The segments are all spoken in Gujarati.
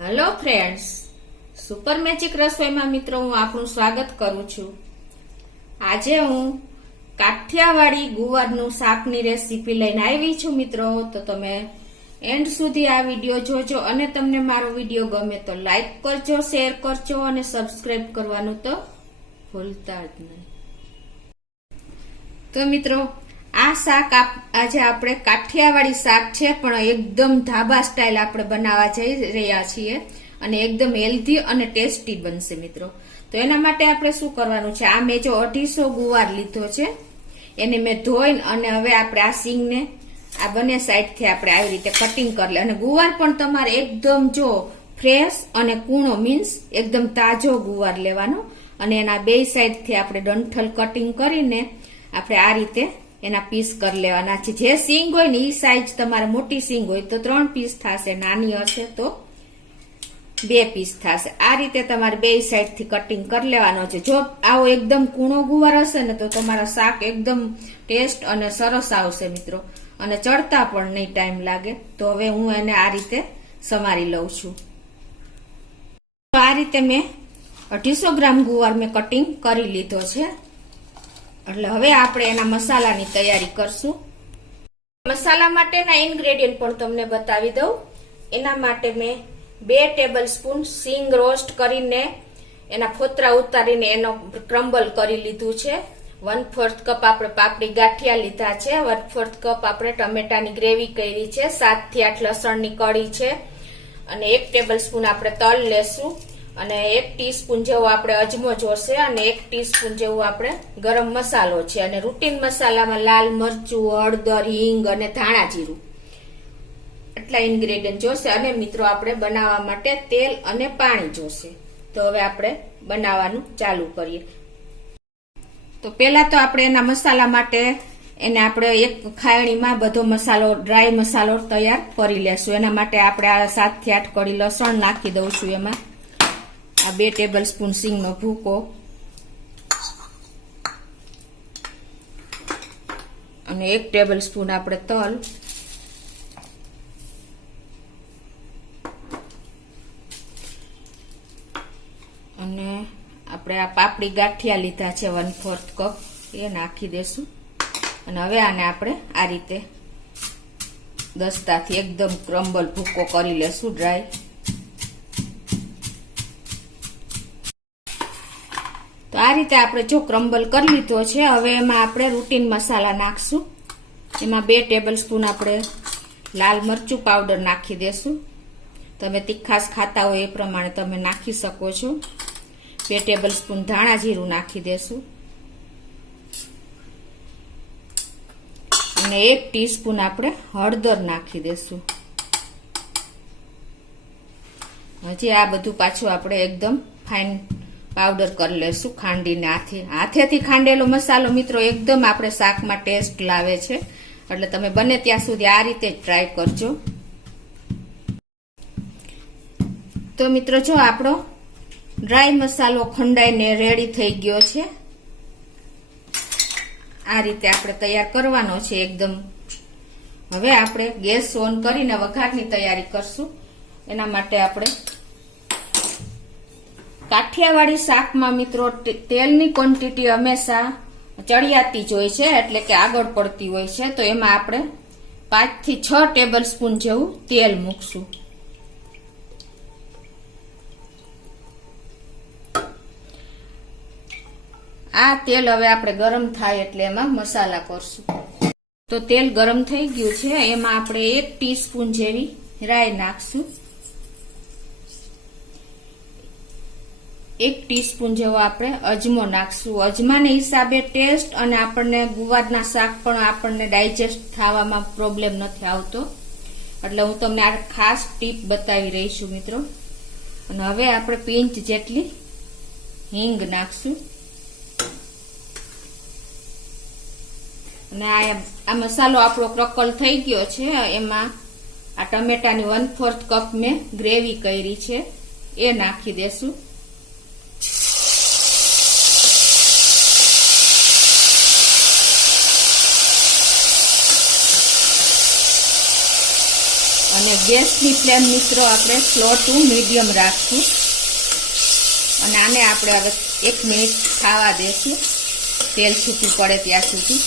હેલો ફ્રેન્ડ્સ, સુપર મેજિક રસોઈમાં મિત્રો હું આપનું સ્વાગત કરું છું। આજે હું કાઠિયાવાડી ગુવારનું શાકની રેસીપી લઈને આવી છું મિત્રો। તો તમે એન્ડ સુધી આ વિડીયો જોજો અને તમને મારો વિડીયો ગમે તો લાઈક કરજો, શેર કરજો અને સબસ્ક્રાઇબ કરવાનું તો ભૂલતા જ નહીં। તો મિત્રો આ શાક આજે આપણે કાઠિયાવાડી શાક છે, પણ એકદમ ધાબા સ્ટાઇલ આપણે બનાવવા જઈ રહ્યા છીએ અને એકદમ હેલ્ધી અને ટેસ્ટી બનશે મિત્રો। તો એના માટે આપણે શું કરવાનું છે, આ મેં જો 250 ગુવાર લીધો છે, એને મેં ધોઈને અને હવે આપણે આ સિંગને આ બંને સાઈડથી આપણે આવી રીતે કટિંગ કરી લે। અને ગુવાર પણ તમારે એકદમ જો ફ્રેશ અને કૂણો મીન્સ એકદમ તાજો ગુવાર લેવાનો અને એના બે સાઈડથી આપણે ડંઠલ કટિંગ કરીને આપણે આ રીતે એના પીસ કરી લેવાના છે। જે સિંગ હોય ને એ સાઈઝ તમારે મોટી સિંગ હોય તો 3 પીસ થશે, નાની હશે તો 2 પીસ થશે। આ રીતે તમારે બે સાઈડ થી કટિંગ કરી લેવાનો છે। જો આવો એકદમ કૂણો ગુવાર હશે ને તો તમારા શાક એકદમ ટેસ્ટ અને સરસ આવશે મિત્રો, અને ચડતા પણ નહીં ટાઈમ લાગે। તો હવે હું એને આ રીતે સમારી લઉં છું। તો આ રીતે મેં 250 ગ્રામ ગુવાર મેં કટિંગ કરી લીધો છે, એટલે હવે આપણે એના મસાલાની તૈયારી કરશું। મસાલા માટેના ઇન્ગ્રેડિયન્ટ પણ તમને બતાવી દઉં। એના માટે મેં 2 ટેબલ સ્પૂન સિંગ રોસ્ટ કરીને એના ફોતરા ઉતારીને એનો ક્રમ્બલ કરી લીધું છે। 1/4 કપ આપણે પાપડી ગાંઠિયા લીધા છે। 1/4 કપ આપણે ટમેટાની ગ્રેવી કરી છે। 7 થી 8 લસણની કળી છે, અને 1 ટેબલ સ્પૂન આપણે તલ લેશું, અને 1 ટીસ્પૂન જેવો આપણે અજમો જોશે, અને 1 ટીસ્પૂન જેવું આપણે ગરમ મસાલો છે, અને રૂટીન મસાલામાં લાલ મરચું, હળદર, હિંગ અને ધાણા જીરું એટલા ઇન્ગ્રેડિયન્ટ જોશે। અને મિત્રો આપણે બનાવવા માટે તેલ અને પાણી જોશે। તો હવે આપણે બનાવવાનું ચાલુ કરીએ। તો પહેલા તો આપણે એના મસાલા માટે એને આપણે એક ખાયણીમાં બધો મસાલો ડ્રાય મસાલો તૈયાર કરી લેશું। એના માટે આપણે આ 7 થી 8 કળી લસણ નાખી દઉં છું। એમાં આ 2 ટેબલ સ્પૂન સિંગનો ભૂકો અને 1 ટેબલ સ્પૂન આપણે તલ, અને આપણે આ પાપડી ગાંઠિયા લીધા છે 1/4 કપ એ નાખી દેશું। અને હવે આને આપણે આ રીતે દસ્તાથી એકદમ ક્રમ્બલ ભૂકો કરી લેશું ડ્રાય। તો આ રીતે આપણે જો ક્રમ્બલ કરી લીધો છે, હવે એમાં આપણે રૂટીન મસાલા નાખશું। એમાં 2 ટેબલ સ્પૂન આપણે લાલ મરચું પાવડર નાખી દેશું। તમે તીખાસ ખાતા હોય એ પ્રમાણે તમે નાખી શકો છો। 2 ટેબલ સ્પૂન ધાણા જીરું નાખી દેશું, અને 1 ટીસ્પૂન આપણે હળદર નાખી દેશું। હજી આ બધું પાછું આપણે એકદમ ફાઇન પાવડર કરી લેશું ખાંડીને। હાથેથી ખાંડેલો મસાલો મિત્રો એકદમ આપણે શાકમાં ટેસ્ટ લાવે છે, એટલે તમે બને ત્યાં સુધી આ રીતે જ ટ્રાય કરજો। તો મિત્રો જો આપણો ડ્રાય મસાલો ખંડાઈને રેડી થઈ ગયો છે। આ રીતે આપણે તૈયાર કરવાનો છે એકદમ। હવે આપણે ગેસ ઓન કરીને વઘારની તૈયારી કરશું। એના માટે આપણે કાઠિયાવાડી શાકમાં મિત્રો તેલની ક્વોન્ટિટી હંમેશા ચડિયાતી જ હોય છે, એટલે કે આગળ પડતી હોય છે। તો એમાં આપણે 5 થી 6 ટેબલ સ્પૂન જેવું તેલ મૂકશું। આ તેલ હવે આપણે ગરમ થાય એટલે એમાં મસાલા કરશું। તો તેલ ગરમ થઈ ગયું છે, એમાં આપણે 1 ટીસ્પૂન જેવી રાઈ નાખશું, 1 ટીસ્પૂન જેવો આપણે અજમો નાખશું। અજમાને હિસાબે ટેસ્ટ અને આપણને ગુવારના શાક પણ આપણને ડાયજેસ્ટ થવામાં પ્રોબ્લેમ નથી આવતો, એટલે હું તમને આ ખાસ ટીપ બતાવી રહી છું મિત્રો। અને હવે આપણે પિંચ જેટલી હિંગ નાખશું, અને આ મસાલો આપણો ક્રકલ થઈ ગયો છે। એમાં આ ટમેટાની 1/4 કપ મેં ગ્રેવી કરી છે એ નાખી દેશું, અને ગેસની ફ્લેમ મિત્રો આપણે સ્લો ટુ મીડિયમ રાખશું અને આને આપણે હવે 1 મિનિટ ખાવા દેશું, તેલ છૂટું પડે ત્યાં સુધી.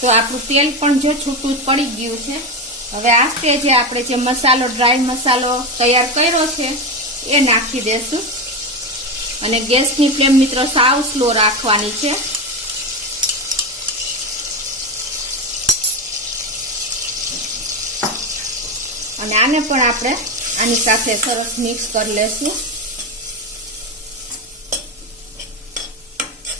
તો આપણું તેલ પણ જો છૂટું પડી ગયું છે. હવે આ સ્ટેજે આપણે જે મસાલો ડ્રાય મસાલો તૈયાર કર્યો છે એ નાખી દેશું અને ગેસની ફ્લેમ મિત્રો સાવ સ્લો રાખવાની છે. અને આને પણ આપણે આની સાથે સરસ મિક્સ કરી લેશું.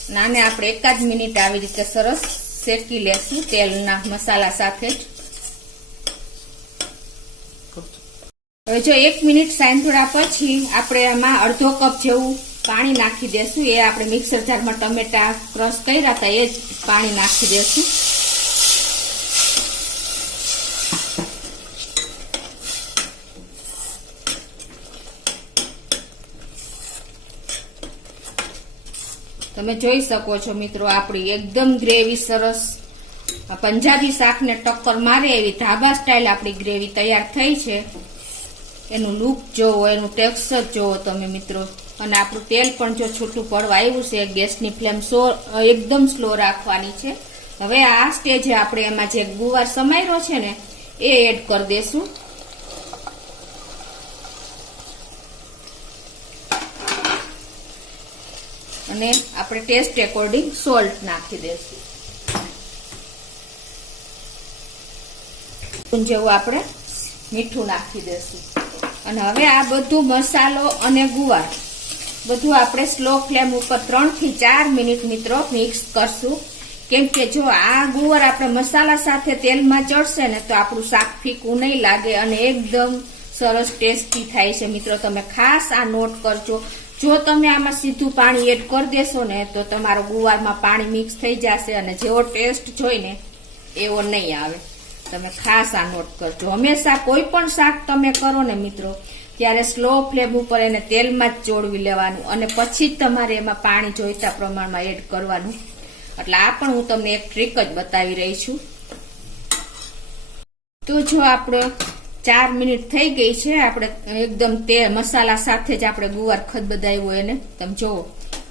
અને આને આપણે 1 જ મિનિટ આવી રીતે સરસ શેકી લેશું તેલના મસાલા સાથે જ. હવે જો 1 મિનિટ સાંતળ્યા પછી આપણે આમાં અડધો કપ જેવું પાણી નાખી દેશું. એ આપણે મિક્સર જારમાં ટમેટા ક્રશ કર્યા હતા એ જ પાણી નાખી દેશું. તમે જોઈ શકો છો મિત્રો આપણી એકદમ ગ્રેવી સરસ પંજાબી શાકને ટક્કર મારે એવી ધાબા સ્ટાઇલ આપણી ગ્રેવી તૈયાર થઈ છે. એનું લુક જોવો, એનું ટેક્સચર જોવો તમે મિત્રો. અને આપણું તેલ પણ જો છૂટું પડવા આવ્યું છે. ગેસની ફ્લેમ એકદમ સ્લો રાખવાની છે. હવે આ સ્ટેજે આપણે એમાં જે ગુવાર સમાર્યો છે ને એ એડ કરી દેશું. અને આપણે ટેસ્ટ એકોર્ડિંગ સોલ્ટ નાખી દેશું. જેવું આપણે મીઠું નાખી દેશું. અને હવે આ બધું મસાલો અને ગુવાર બધું આપણે સ્લો ફ્લેમ ઉપર 3 થી 4 મિનિટ મિત્રો મિક્સ કરશું. કેમ કે જો આ ગુવાર આપણે મસાલા સાથે તેલમાં ચડશે ને તો આપણું શાક ફીકું નહીં લાગે અને એકદમ સરસ ટેસ્ટી થાય છે મિત્રો. તમે ખાસ આ નોટ કરજો. જો તમે આમાં સીધું પાણી એડ કરી દેશો ને તો તમારો ગુવારમાં પાણી મિક્સ થઈ જશે અને જેવો ટેસ્ટ જોઈને એવો નહીં આવે. તમે ખાસ આ નોટ કરજો. હંમેશા કોઈ પણ શાક તમે કરો ને મિત્રો ત્યારે સ્લો ફ્લેમ ઉપર એને તેલમાં જ ચોળવી લેવાનું અને પછી જ તમારે એમાં પાણી જોઈતા પ્રમાણમાં એડ કરવાનું. એટલે આ પણ હું તમને એક ટ્રીક જ બતાવી રહી છું. તો જો આપણે 4 મિનિટ થઈ ગઈ છે. આપણે એકદમ મસાલા સાથે જ આપણે ગુવાર ખદબદાવ્યો એને તમે જોવો,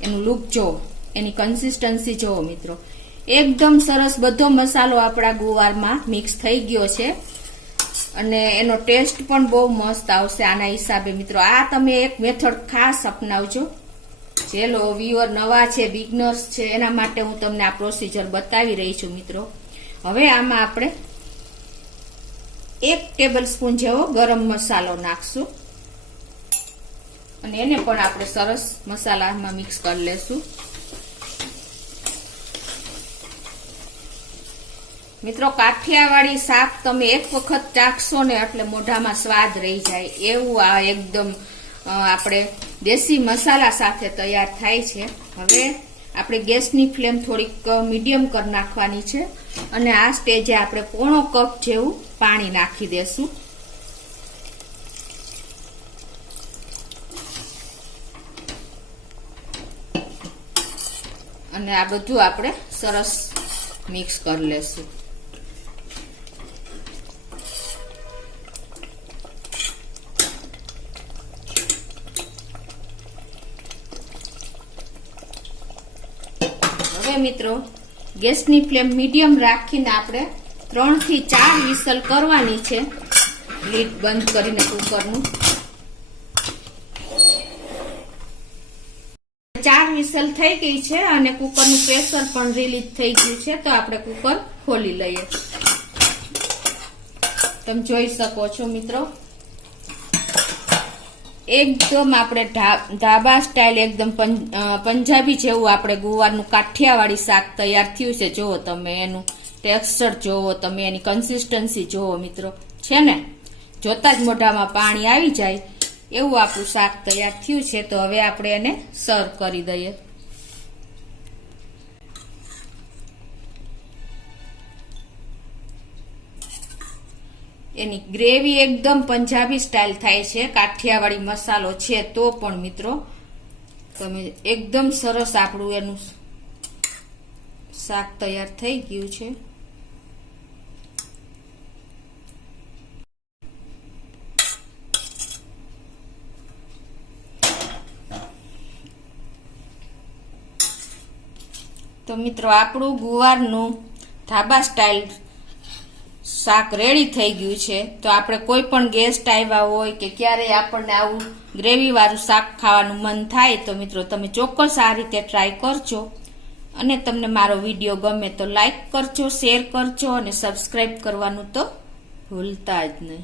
એનું લુક જોવો, એની કન્સિસ્ટન્સી જોવો મિત્રો. એકદમ સરસ બધો મસાલો આપણા ગુવારમાં મિક્સ થઈ ગયો છે અને એનો ટેસ્ટ પણ બહુ મસ્ત આવશે આના હિસાબે મિત્રો. આ તમે એક મેથડ ખાસ અપનાવજો. જે વ્યુઅર નવા છે, બિગનર્સ છે, એના માટે હું તમને આ પ્રોસીજર બતાવી રહી છું મિત્રો. હવે આમાં આપણે 1 ટેબલ સ્પૂન જેવો ગરમ મસાલો નાખશું અને એને પણ આપણે સરસ મસાલામાં મિક્સ કરી લેશું. મિત્રો કાઠિયાવાડી શાક તમે એક વખત ચાખશો ને એટલે મોઢામાં સ્વાદ રહી જાય એવું આ એકદમ આપણે દેશી મસાલા સાથે તૈયાર થાય છે. હવે આપણે ગેસની ફ્લેમ થોડીક મીડિયમ કરી નાખવાની છે અને આ સ્ટેજે આપણે 1/4 કપ જેવું પાણી નાખી દેશું. અને આ બધું આપણે સરસ મિક્સ કરી લેશું. હવે મિત્રો ગેસની ફ્લેમ મીડિયમ રાખીને આપણે 3 થી 4 વિસલ કરવાની છે. લીડ બંધ કરીને કુકરનું 4 વિસલ થઈ ગઈ છે અને કુકરનું પ્રેશર પણ રિલીઝ થઈ ગયું છે. તો આપણે કુકર ખોલી લઈએ. તમે જોઈ શકો છો મિત્રો એકદમ આપણે ધાબા સ્ટાઇલ એકદમ પંજાબી જેવું આપણે ગુવારનું કાઠિયાવાડી શાક તૈયાર થયું છે. જુઓ તમે એનું ટેક્સચર જોવો, તમે એની કન્સિસ્ટન્સી જોવો મિત્રો. છે ને જોતા જ મોઢામાં પાણી આવી જાય એવું આપણું શાક તૈયાર થયું છે. તો હવે આપણે એને સર્વ કરી દઈએ. એની ગ્રેવી એકદમ પંજાબી સ્ટાઇલ થાય છે. કાઠિયાવાડી મસાલો છે તો પણ મિત્રો તમે એકદમ સરસ આપણું એનું શાક તૈયાર થઈ ગયું છે. તો મિત્રો આપણું ગુવારનું ધાબા સ્ટાઇલ શાક રેડી થઈ ગયું છે. તો આપણે કોઈ પણ ગેસ્ટ આવ્યા હોય કે ક્યારેય આપણને આવું ગ્રેવી વાળું શાક ખાવાનું મન થાય તો મિત્રો તમે ચોક્કસ આ રીતે ટ્રાય કરજો. અને તમને મારો વિડીયો ગમે તો લાઈક કરજો, શેર કરજો અને સબસ્ક્રાઈબ કરવાનું તો ભૂલતા જ નહીં.